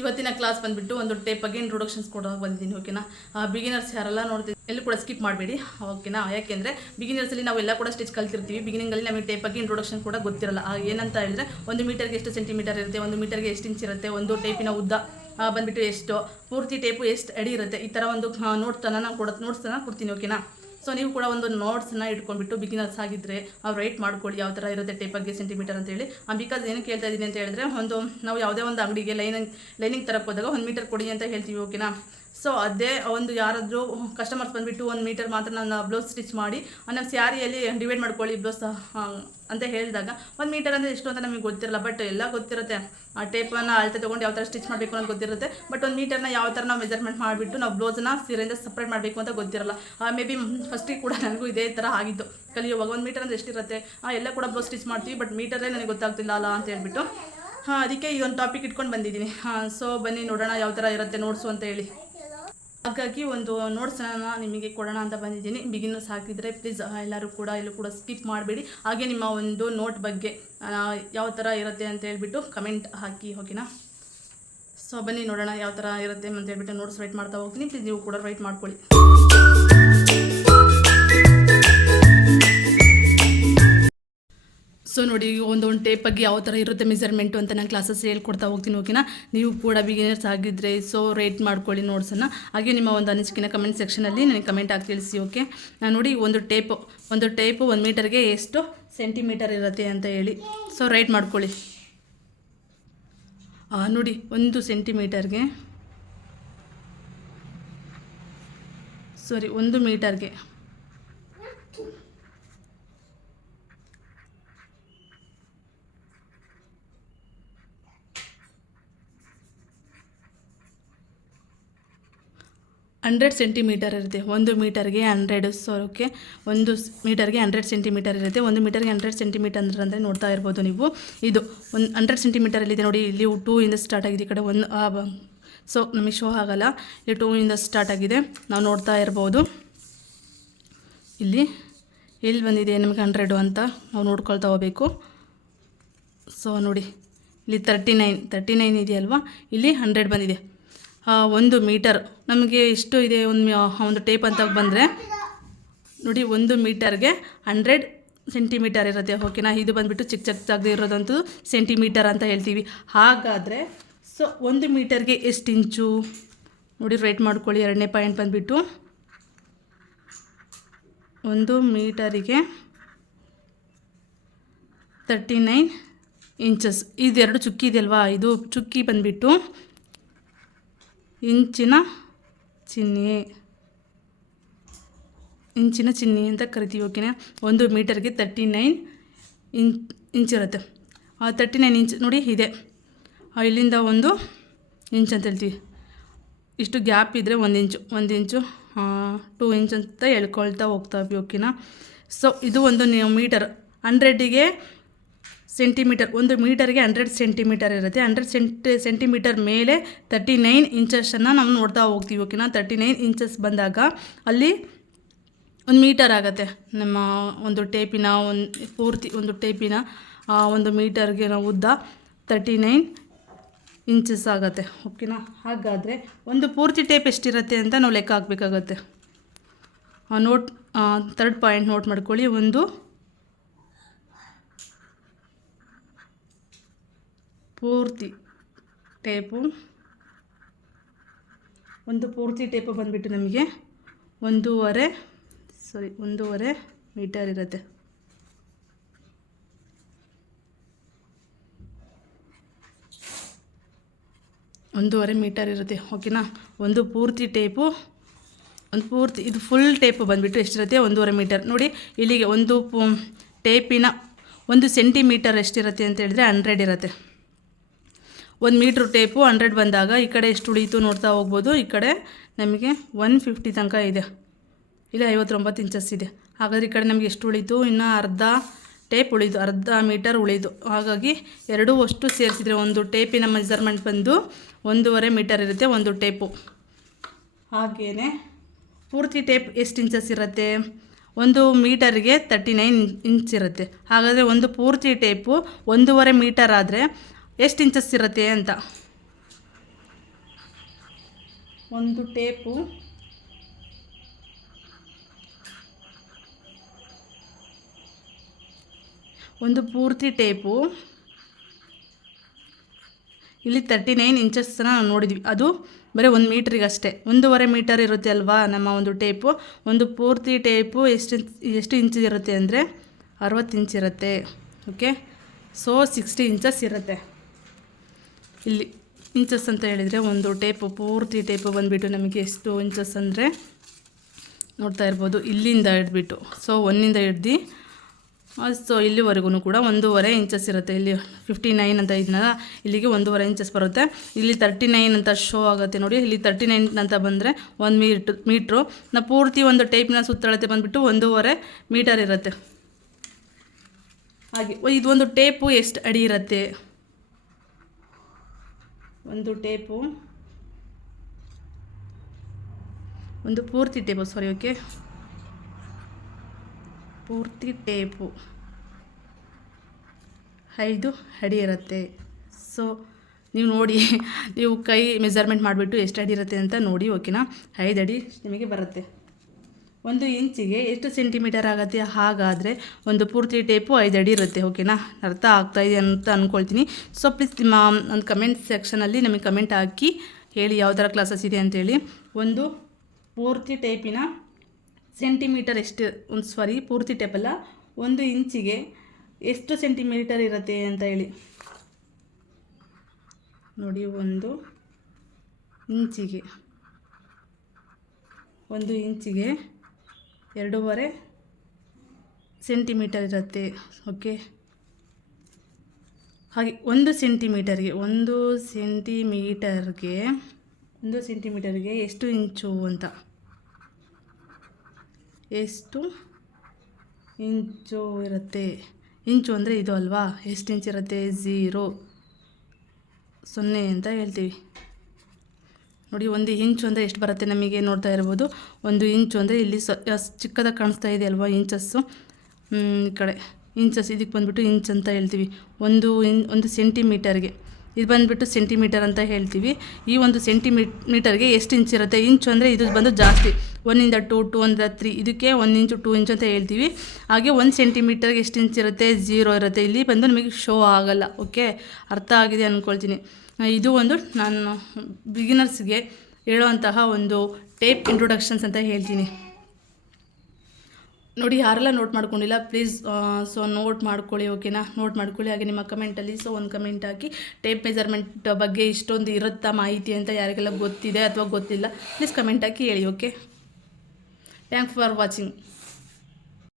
ಇವತ್ತಿನ ಕ್ಲಾಸ್ ಬಂದುಬಿಟ್ಟು ಒಂದು ಟೇಪ್ ಬಗ್ಗೆ ಇಂಟ್ರೊಡಕ್ಷನ್ಸ್ ಕೊಡೋಕೆ ಬಂದಿದ್ದೀನಿ. ಓಕೆನಾ, ಬಿಗಿನರ್ಸ್ ಯಾರೆಲ್ಲ ನೋಡ್ತೀವಿ ಎಲ್ಲೂ ಕೂಡ ಸ್ಕಿಪ್ ಮಾಡಬೇಡಿ. ಓಕೆನಾ, ಯಾಕೆಂದರೆ ಬಿಗಿನರ್ಸಲ್ಲಿ ನಾವೆಲ್ಲ ಕೂಡ ಸ್ಟಿಚ್ ಕಲ್ತಿರ್ತೀವಿ. ಬಿಗಿನಿಂಗಲ್ಲಿ ನಮಗೆ ಟೇಪ್ ಬಗ್ಗೆ ಇಂಟ್ರೊಡಕ್ಷನ್ ಕೂಡ ಗೊತ್ತಿರಲ್ಲ. ಏನಂತ ಹೇಳಿದ್ರೆ 1 ಮೀಟರ್ಗೆ ಎಷ್ಟು ಸೆಂಟಿಮೀಟರ್ ಇರುತ್ತೆ, 1 ಮೀಟರ್ಗೆ ಎಷ್ಟು ಇಂಚ್ ಇರುತ್ತೆ, ಒಂದು ಟೇಪಿನ ಉದ್ದ ಬಂದುಬಿಟ್ಟು ಎಷ್ಟು, ಪೂರ್ತಿ ಟೇಪು ಎಷ್ಟು ಅಡಿ ಇರುತ್ತೆ, ಈ ಥರ ಒಂದು ನೋಟ್ಸನ್ನು ಕೊಡ್ತೀನಿ. ಓಕೆನಾ, ಸೊ ನೀವು ಕೂಡ ಒಂದು ನೋಟ್ಸನ್ನ ಇಟ್ಕೊಂಡ್ಬಿಟ್ಟು ಬಿಗಿನರ್ಸ್ ಆಗಿದ್ದರೆ ಅವ್ರು ರೈಟ್ ಮಾಡ್ಕೊಳ್ಳಿ ಯಾವ ಥರ ಇರುತ್ತೆ ಟೇಪ್ ಬಗ್ಗೆ ಸೆಂಟಿಮೀಟರ್ ಅಂತೇಳಿ. ಬಿಕಾಸ್ ಏನಕ್ಕೆ ಹೇಳ್ತಾ ಇದ್ದೀನಿ ಅಂತ ಹೇಳಿದ್ರೆ, ನಾವು ಯಾವುದೇ ಒಂದು ಅಂಗಡಿಗೆ ಲೈನಿಂಗ್ ತರಕ್ಕೆ ಹೋದಾಗ 1 ಮೀಟರ್ ಕೊಡಿ ಅಂತ ಹೇಳ್ತೀವಿ. ಓಕೆನಾ, ಸೊ ಅದೇ ಒಂದು ಯಾರಾದರೂ ಕಸ್ಟಮರ್ಸ್ ಬಂದುಬಿಟ್ಟು 1 ಮೀಟರ್ ಮಾತ್ರ ನಾನು ಬ್ಲೌಸ್ ಸ್ಟಿಚ್ ಮಾಡಿ ನಮ್ಮ ಸ್ಯಾರಿಯಲ್ಲಿ ಡಿವೈಡ್ ಮಾಡ್ಕೊಳ್ಳಿ ಬ್ಲೌಸ್ ಅಂತ ಹೇಳಿದಾಗ 1 ಮೀಟರ್ ಅಂದರೆ ಎಷ್ಟು ಅಂತ ನಮಗೆ ಗೊತ್ತಿರಲ್ಲ. ಬಟ್ ಎಲ್ಲ ಗೊತ್ತಿರುತ್ತೆ, ಆ ಟೇಪನ್ನು ಅಳತೆ ತೊಗೊಂಡು ಯಾವ ಥರ ಸ್ಟಿಚ್ ಮಾಡಬೇಕು ಅನ್ನೋದು ಗೊತ್ತಿರುತ್ತೆ. ಬಟ್ 1 ಮೀಟರ್ನ ಯಾವ ಥರ ನಾವು ಮೆಜರ್ಮೆಂಟ್ ಮಾಡಿಬಿಟ್ಟು ನಾವು ಬ್ಲೌಸನ್ನ ಸೀರೆಯಿಂದ ಸಪ್ರೇಟ್ ಮಾಡಬೇಕು ಅಂತ ಗೊತ್ತಿರಲ್ಲ. ಮೇ ಬಿ ಫಸ್ಟಿಗೆ ಕೂಡ ನನಗೂ ಇದೇ ಥರ ಆಗಿತ್ತು ಕಲಿಯುವಾಗ. 1 ಮೀಟರ್ ಅಂದರೆ ಎಷ್ಟಿರುತ್ತೆ, ಎಲ್ಲ ಕೂಡ ಬ್ಲೌಸ್ ಸ್ಟಿಚ್ ಮಾಡ್ತೀವಿ, ಬಟ್ ಮೀಟರೇ ನನಗೆ ಗೊತ್ತಾಗ್ತಿಲ್ಲ ಅಲ್ಲ ಅಂತ ಹೇಳ್ಬಿಟ್ಟು ಅದಕ್ಕೆ ಇದೊಂದು ಟಾಪಿಕ್ ಇಟ್ಕೊಂಡು ಬಂದಿದ್ದೀನಿ. ಸೊ ಬನ್ನಿ ನೋಡೋಣ ಯಾವ ಥರ ಇರುತ್ತೆ ನೋಟ್ಸು ಅಂತ ಹೇಳಿ. ಹಾಗಾಗಿ ಒಂದು ನೋಟ್ಸನ್ನು ನಿಮಗೆ ಕೊಡೋಣ ಅಂತ ಬಂದಿದ್ದೀನಿ. ಬಿಗಿನರ್ಸ್ ಹಾಕಿದರೆ ಪ್ಲೀಸ್ ಎಲ್ಲರೂ ಕೂಡ ಸ್ಕಿಪ್ ಮಾಡಬೇಡಿ. ಹಾಗೆ ನಿಮ್ಮ ಒಂದು ನೋಟ್ ಬಗ್ಗೆ ಯಾವ ಥರ ಇರುತ್ತೆ ಅಂತ ಹೇಳ್ಬಿಟ್ಟು ಕಮೆಂಟ್ ಹಾಕಿ. ಓಕೆನಾ, ಸೊ ಬನ್ನಿ ನೋಡೋಣ ಯಾವ ಥರ ಇರುತ್ತೆ ಅಂತ ಹೇಳ್ಬಿಟ್ಟು ನೋಟ್ಸ್ ರೈಟ್ ಮಾಡ್ತಾ ಹೋಗ್ತೀನಿ. ಪ್ಲೀಸ್ ನೀವು ಕೂಡ ರೈಟ್ ಮಾಡ್ಕೊಳ್ಳಿ. ಸೊ ನೋಡಿ, ಒಂದು ಟೇಪ್ ಬಗ್ಗೆ ಯಾವ ಥರ ಇರುತ್ತೆ ಮೆಜರ್ಮೆಂಟು ಅಂತ ನಾನು ಕ್ಲಾಸಸ್ ಹೇಳ್ಕೊಡ್ತಾ ಹೋಗ್ತೀನಿ. ಓಕೆನಾ, ನೀವು ಕೂಡ ಬಿಗಿನರ್ಸ್ ಆಗಿದ್ದರೆ ಸೊ ರೇಟ್ ಮಾಡ್ಕೊಳ್ಳಿ ನೋಟ್ಸನ್ನು. ಹಾಗೆ ನಿಮ್ಮ ಒಂದು ಅನಿಸಿಕೆನ ಕಮೆಂಟ್ ಸೆಕ್ಷನಲ್ಲಿ ನನಗೆ ಕಮೆಂಟ್ ಆಗಿ ತಿಳಿಸಿ. ಓಕೆ, ನೋಡಿ ಒಂದು ಟೇಪು 1 ಮೀಟರ್ಗೆ ಎಷ್ಟು ಸೆಂಟಿಮೀಟರ್ ಇರುತ್ತೆ ಅಂತ ಹೇಳಿ. ಸೊ ರೈಟ್ ಮಾಡ್ಕೊಳ್ಳಿ. ನೋಡಿ 1 ಸೆಂಟಿಮೀಟರ್ಗೆ 1 ಮೀಟರ್ಗೆ 100 ಸೆಂಟಿಮೀಟರ್ ಇರುತ್ತೆ. 1 ಮೀಟರ್ಗೆ 100. ಸೊ ಓಕೆ, 1 ಮೀಟರ್ಗೆ 100 ಸೆಂಟಿಮೀಟರ್ ಇರುತ್ತೆ. 1 ಮೀಟರ್ಗೆ 100 ಸೆಂಟಿಮೀಟರ್ ಅಂದರೆ ನೋಡ್ತಾ ಇರ್ಬೋದು ನೀವು. ಇದು 100 ಸೆಂಟಿಮೀಟರಲ್ಲಿದೆ ನೋಡಿ. ಇಲ್ಲಿ 2 ಇಂದ ಸ್ಟಾರ್ಟ್ ಆಗಿದೆ. ಈ ಕಡೆ 1 ಸೊ ನಮಗೆ ಶೋ ಆಗಲ್ಲ. ಇಲ್ಲಿ 2 ಇಂದ ಸ್ಟಾರ್ಟ್ ಆಗಿದೆ, ನಾವು ನೋಡ್ತಾ ಇರ್ಬೋದು. ಇಲ್ಲಿ ಬಂದಿದೆ ನಮಗೆ 100 ಅಂತ ನಾವು ನೋಡ್ಕೊಳ್ತಾ ಹೋಗಬೇಕು. ಸೊ ನೋಡಿ, ಇಲ್ಲಿ 39 ಇದೆಯಲ್ವಾ, ಇಲ್ಲಿ 100 ಬಂದಿದೆ. 1 ಮೀಟರ್ ನಮಗೆ ಎಷ್ಟು ಇದೆ ಒಂದು ಟೇಪ್ ಅಂತ ಬಂದರೆ ನೋಡಿ, 1 ಮೀಟರ್ಗೆ 100 ಸೆಂಟಿಮೀಟರ್ ಇರುತ್ತೆ. ಓಕೆನಾ, ಇದು ಬಂದುಬಿಟ್ಟು ಚಿಕ್ಕ ಇರೋದಂತೂ ಸೆಂಟಿಮೀಟರ್ ಅಂತ ಹೇಳ್ತೀವಿ. ಹಾಗಾದರೆ ಸೊ 1 ಮೀಟರ್ಗೆ ಎಷ್ಟು ಇಂಚು ನೋಡಿ ರೈಟ್ ಮಾಡ್ಕೊಳ್ಳಿ. 2ನೇ ಪಾಯಿಂಟ್ ಬಂದುಬಿಟ್ಟು 1 ಮೀಟರಿಗೆ 39 ಇಂಚಸ್. ಇದೆರಡು ಚುಕ್ಕಿ ಇದೆಯಲ್ವಾ, ಇದು ಚುಕ್ಕಿ ಬಂದುಬಿಟ್ಟು ಇಂಚಿನ ಚಿಹ್ನೆ ಅಂತ ಕರಿತೀವಿ. ಓಕೆನಾ, 1 ಮೀಟರ್ಗೆ 39 ಇಂಚ್ ಇರುತ್ತೆ. 39 ಇಂಚ್ ನೋಡಿ ಇದೆ. ಇಲ್ಲಿಂದ 1 ಇಂಚ್ ಅಂತ ಹೇಳ್ತೀವಿ. ಇಷ್ಟು ಗ್ಯಾಪ್ ಇದ್ದರೆ 1 ಇಂಚು 2 ಇಂಚ್ ಅಂತ ಹೇಳ್ಕೊಳ್ತಾ ಹೋಗ್ತಾವೆ. ಓಕೆನಾ, ಸೊ ಇದು 1 ಮೀಟರ್ 100ಗೆ ಸೆಂಟಿಮೀಟರ್. 1 ಮೀಟರ್ಗೆ 100 ಸೆಂಟಿಮೀಟರ್ ಇರುತ್ತೆ. 100 ಸೆಂಟಿಮೀಟರ್ ಮೇಲೆ 39 ಇಂಚಸ್ಸನ್ನು ನಾವು ನೋಡ್ತಾ ಹೋಗ್ತೀವಿ. ಓಕೆನಾ, 39 ಇಂಚಸ್ ಬಂದಾಗ ಅಲ್ಲಿ 1 ಮೀಟರ್ ಆಗುತ್ತೆ. ನಮ್ಮ ಒಂದು ಟೇಪಿನ ಪೂರ್ತಿ ಒಂದು ಟೇಪಿನ 1 ಮೀಟರ್ಗೆ ನಾವು ಉದ್ದ 39 ಇಂಚಸ್ ಆಗುತ್ತೆ. ಓಕೆನಾ, ಹಾಗಾದರೆ ಒಂದು ಪೂರ್ತಿ ಟೇಪ್ ಎಷ್ಟಿರುತ್ತೆ ಅಂತ ನಾವು ಲೆಕ್ಕ ಹಾಕಬೇಕಾಗತ್ತೆ. ಥರ್ಡ್ ಪಾಯಿಂಟ್ ನೋಟ್ ಮಾಡ್ಕೊಳ್ಳಿ. ಒಂದು ಪೂರ್ತಿ ಟೇಪು ಬಂದುಬಿಟ್ಟು ನಮಗೆ 1.5 ಮೀಟರ್ ಇರುತ್ತೆ. 1.5 ಮೀಟರ್ ಇರುತ್ತೆ. ಓಕೆನಾ, ಒಂದು ಪೂರ್ತಿ ಇದು ಫುಲ್ ಟೇಪು ಬಂದುಬಿಟ್ಟು ಎಷ್ಟಿರುತ್ತೆ 1.5 ಮೀಟರ್. ನೋಡಿ, ಇಲ್ಲಿಗೆ ಒಂದು ಟೇಪಿನ 1 ಸೆಂಟಿಮೀಟರ್ ಎಷ್ಟಿರುತ್ತೆ ಅಂತ ಹೇಳಿದ್ರೆ 100 ಇರುತ್ತೆ. 1 ಮೀಟ್ರ್ ಟೇಪು 100 ಬಂದಾಗ ಈ ಕಡೆ ಎಷ್ಟು ಉಳೀತು ನೋಡ್ತಾ ಹೋಗ್ಬೋದು. ಈ ಕಡೆ ನಮಗೆ 150 ತನಕ ಇದೆ. ಇಲ್ಲಿ 59 ಇಂಚಸ್ ಇದೆ. ಹಾಗಾದರೆ ಈ ಕಡೆ ನಮಗೆ ಎಷ್ಟು ಉಳೀತು, ಇನ್ನು ಅರ್ಧ ಟೇಪ್ ಉಳಿದು, ಅರ್ಧ ಮೀಟರ್ ಉಳಿದು. ಹಾಗಾಗಿ ಎರಡೂ ಅಷ್ಟು ಸೇರಿಸಿದರೆ ಒಂದು ಟೇಪಿನ ಮೆಜರ್ಮೆಂಟ್ ಬಂದು 1.5 ಮೀಟರ್ ಇರುತ್ತೆ ಒಂದು ಟೇಪು. ಹಾಗೆಯೇ ಪೂರ್ತಿ ಟೇಪ್ ಎಷ್ಟು ಇಂಚಸ್ ಇರುತ್ತೆ, 1 ಮೀಟರ್ಗೆ 39 ಇಂಚ್ ಇರುತ್ತೆ. ಹಾಗಾದರೆ ಒಂದು ಪೂರ್ತಿ ಟೇಪು 1.5 ಮೀಟರ್ ಆದರೆ ಎಷ್ಟು ಇಂಚಸ್ ಇರುತ್ತೆ ಅಂತ ಒಂದು ಟೇಪು, ಒಂದು ಪೂರ್ತಿ ಟೇಪು, ಇಲ್ಲಿ 39 ಇಂಚಸ್ನ ನಾವು ನೋಡಿದ್ವಿ. ಅದು ಬರೀ 1 ಮೀಟ್ರಿಗೆ ಅಷ್ಟೇ, 1.5 ಮೀಟರ್ ಇರುತ್ತೆ ಅಲ್ವಾ ನಮ್ಮ ಒಂದು ಟೇಪು. ಒಂದು ಪೂರ್ತಿ ಟೇಪು ಎಷ್ಟು ಇಂಚ್ ಇರುತ್ತೆ ಅಂದರೆ 60 ಇಂಚ್ ಇರುತ್ತೆ. ಓಕೆ, ಸೊ 60 ಇಂಚಸ್ ಇರುತ್ತೆ. ಇಲ್ಲಿ ಇಂಚಸ್ ಅಂತ ಹೇಳಿದರೆ ಒಂದು ಟೇಪು, ಪೂರ್ತಿ ಟೇಪು ಬಂದುಬಿಟ್ಟು ನಮಗೆ ಎಷ್ಟು ಇಂಚಸ್ ಅಂದರೆ ನೋಡ್ತಾ ಇರ್ಬೋದು, ಇಲ್ಲಿಂದ ಹಿಡ್ಬಿಟ್ಟು, ಸೊ 1ಇಂದ ಹಿಡ್ದು ಸೊ ಇಲ್ಲಿವರೆಗೂ ಕೂಡ 1.5 ಇಂಚಸ್ ಇರುತ್ತೆ. ಇಲ್ಲಿ 59 ಅಂತ ಇದನ್ನ ಇಲ್ಲಿಗೆ 1.5 ಇಂಚಸ್ ಬರುತ್ತೆ. ಇಲ್ಲಿ 39 ಅಂತ ಶೋ ಆಗುತ್ತೆ ನೋಡಿ. ಇಲ್ಲಿ 39 ಅಂತ ಬಂದರೆ 1 ಮೀಟ್ರು. ನಾವು ಪೂರ್ತಿ ಒಂದು ಟೇಪಿನ ಸುತ್ತಳತೆ ಬಂದುಬಿಟ್ಟು 1.5 ಮೀಟರ್ ಇರುತ್ತೆ. ಹಾಗೆ ಇದೊಂದು ಟೇಪು ಎಷ್ಟು ಅಡಿ ಇರುತ್ತೆ? ಒಂದು ಟೇಪು, ಒಂದು ಪೂರ್ತಿ ಟೇಪು, ಸಾರಿ, ಓಕೆ, ಪೂರ್ತಿ ಟೇಪು 5 ಅಡಿ ಇರುತ್ತೆ. ಸೊ ನೀವು ನೋಡಿ, ನೀವು ಕೈ ಮೆಜರ್ಮೆಂಟ್ ಮಾಡಿಬಿಟ್ಟು ಎಷ್ಟು ಅಡಿ ಇರುತ್ತೆ ಅಂತ ನೋಡಿ, ಓಕೆನಾ. 5 ಅಡಿ ನಿಮಗೆ ಬರುತ್ತೆ. 1 ಇಂಚಿಗೆ ಎಷ್ಟು ಸೆಂಟಿಮೀಟರ್ ಆಗುತ್ತೆ? ಹಾಗಾದರೆ ಒಂದು ಪೂರ್ತಿ ಟೇಪು 5 ಅಡಿ ಇರುತ್ತೆ. ಓಕೆನಾ, ಅರ್ಥ ಆಗ್ತಾಯಿದೆ ಅಂತ ಅಂದ್ಕೊಳ್ತೀನಿ. ಸೊ ಪ್ಲೀಸ್ ನಿಮ್ಮ ಒಂದು ಕಮೆಂಟ್ ಸೆಕ್ಷನಲ್ಲಿ ನಮಗೆ ಕಮೆಂಟ್ ಹಾಕಿ ಹೇಳಿ ಯಾವ ಥರ ಕ್ಲಾಸಸ್ ಇದೆ ಅಂತೇಳಿ. ಒಂದು ಪೂರ್ತಿ ಟೇಪಿನ ಸೆಂಟಿಮೀಟರ್ ಎಷ್ಟು, ಪೂರ್ತಿ ಟೇಪಲ್ಲ, 1 ಇಂಚಿಗೆ ಎಷ್ಟು ಸೆಂಟಿಮೀಟರ್ ಇರುತ್ತೆ ಅಂತ ಹೇಳಿ ನೋಡಿ. 1 ಇಂಚಿಗೆ 2.5 ಸೆಂಟಿಮೀಟರ್ ಇರುತ್ತೆ. ಓಕೆ, ಹಾಗೆ 1 ಸೆಂಟಿಮೀಟರ್ಗೆ ಎಷ್ಟು ಇಂಚು ಅಂತ, ಎಷ್ಟು ಇಂಚು ಇರುತ್ತೆ? ಇಂಚು ಅಂದರೆ ಇದು ಅಲ್ವಾ, ಎಷ್ಟು ಇಂಚ್ ಇರುತ್ತೆ? 0 ಅಂತ ಹೇಳ್ತೀವಿ ನೋಡಿ. 1 ಇಂಚು ಅಂದರೆ ಎಷ್ಟು ಬರುತ್ತೆ ನಮಗೆ ನೋಡ್ತಾ ಇರ್ಬೋದು. 1 ಇಂಚು ಅಂದರೆ ಇಲ್ಲಿ ಚಿಕ್ಕದಾಗಿ ಕಾಣಿಸ್ತಾ ಇದೆ ಅಲ್ವಾ ಇಂಚಸ್ಸು, ಈ ಕಡೆ ಇಂಚಸ್, ಇದಕ್ಕೆ ಬಂದುಬಿಟ್ಟು ಇಂಚ್ ಅಂತ ಹೇಳ್ತೀವಿ. 1 ಸೆಂಟಿಮೀಟರ್ಗೆ ಇದು ಬಂದುಬಿಟ್ಟು ಸೆಂಟಿಮೀಟರ್ ಅಂತ ಹೇಳ್ತೀವಿ. ಈ 1 ಸೆಂಟಿಮೀಟರ್ಗೆ ಎಷ್ಟು ಇಂಚ್ ಇರುತ್ತೆ? ಇಂಚು ಅಂದರೆ ಇದು ಬಂದು ಜಾಸ್ತಿ, 1ಇಂದ 2, 2 3, ಇದಕ್ಕೆ 1 ಇಂಚು 2 ಇಂಚ್ ಅಂತ ಹೇಳ್ತೀವಿ. ಹಾಗೆ 1 ಸೆಂಟಿಮೀಟರ್ಗೆ ಎಷ್ಟು ಇಂಚ್ ಇರುತ್ತೆ? 0 ಇರುತ್ತೆ. ಇಲ್ಲಿ ಬಂದು ನಮಗೆ ಶೋ ಆಗಲ್ಲ. ಓಕೆ, ಅರ್ಥ ಆಗಿದೆ ಅಂದ್ಕೊಳ್ತೀನಿ. ಇದು ಒಂದು ನಾನು ಬಿಗಿನರ್ಸ್ಗೆ ಹೇಳುವಂತಹ ಒಂದು ಟೇಪ್ ಇಂಟ್ರೊಡಕ್ಷನ್ಸ್ ಅಂತ ಹೇಳ್ತೀನಿ ನೋಡಿ. ಯಾರೆಲ್ಲ ನೋಟ್ ಮಾಡ್ಕೊಂಡಿಲ್ಲ ಪ್ಲೀಸ್ ಸೊ ನೋಟ್ ಮಾಡ್ಕೊಳ್ಳಿ, ಓಕೆನಾ. ನೋಟ್ ಮಾಡ್ಕೊಳ್ಳಿ. ಹಾಗೆ ನಿಮ್ಮ ಕಮೆಂಟಲ್ಲಿ ಒಂದು ಕಮೆಂಟ್ ಹಾಕಿ, ಟೇಪ್ ಮೆಜರ್ಮೆಂಟ್ ಬಗ್ಗೆ ಇಷ್ಟೊಂದು ಇರುತ್ತಾ ಮಾಹಿತಿ ಅಂತ ಯಾರಿಗೆಲ್ಲ ಗೊತ್ತಿದೆ ಅಥವಾ ಗೊತ್ತಿಲ್ಲ ಪ್ಲೀಸ್ ಕಮೆಂಟ್ ಹಾಕಿ ಹೇಳಿ. Okay, thanks for watching.